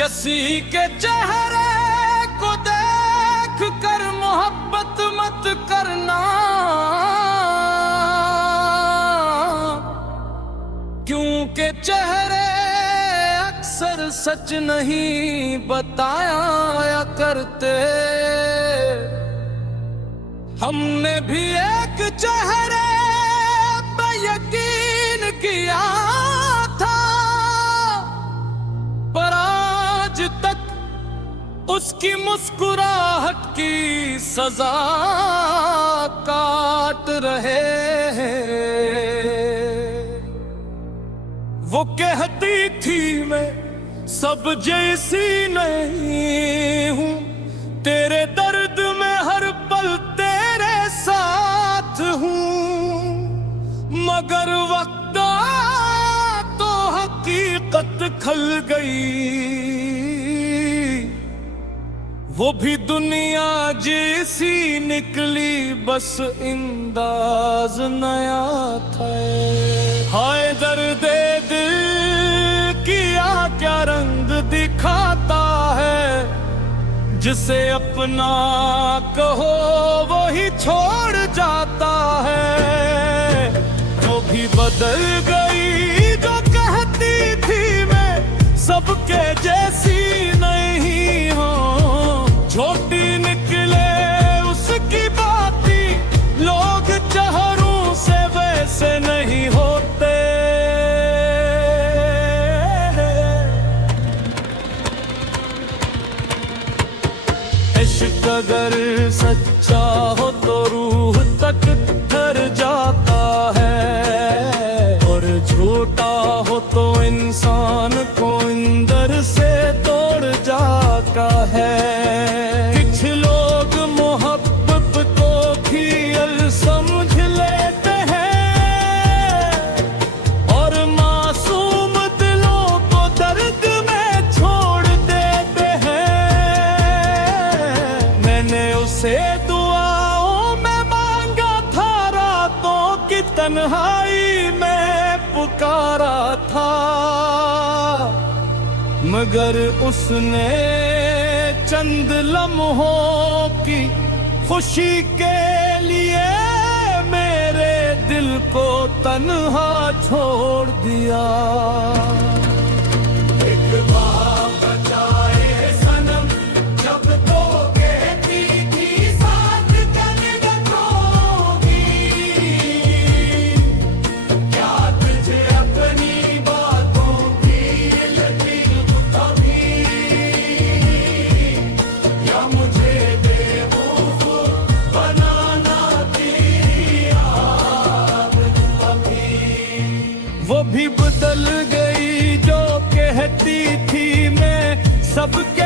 किसी के चेहरे को देख कर मोहब्बत मत करना, क्योंकि चेहरे अक्सर सच नहीं बताया करते। हमने भी एक चेहरे पे यकीन किया था, पर आज तक उसकी मुस्कुराहट की सजा काट रहे हैं। वो कहती थी मैं सब जैसी नहीं हूं, तेरे दर्द में हर पल तेरे साथ हूं, मगर वक्त आया तो हकीकत खल गई। वो भी दुनिया जैसी निकली, बस अंदाज नया था। हाय दर्दे दिल किया क्या रंग दिखाता है, जिसे अपना कहो वही छोड़ जाता है। वो भी बदल गई जो कहती थी मैं सबके जैसी नहीं हूँ, छोटी निकले उसकी बाती, लोग चेहरों से वैसे नहीं होते। इश्क अगर सच्चा हो तो रूह तक ठहर जाता है, और झूठा हो तो इंसान को अंदर से तोड़ जाता है। कुछ लोग मोहब्बत को खेल समझ लेते हैं, और मासूम दिलों को दर्द में छोड़ देते हैं। मैंने उसे दुआओं में मांगा था, रातों की तन्हाई में पुकारा था, मगर उसने चंद लम्हों की खुशी के लिए मेरे दिल को तन्हा छोड़ दिया। एक बात बचाए सनम, जब तो कहती थी साथ चल रखोगी, क्या तुझे अपनी बातों की यकीन कभी, या मुझे बेवकूफ बनाना तेरी आदत कभी। वो भी बदल गई जो कहती थी मैं सबके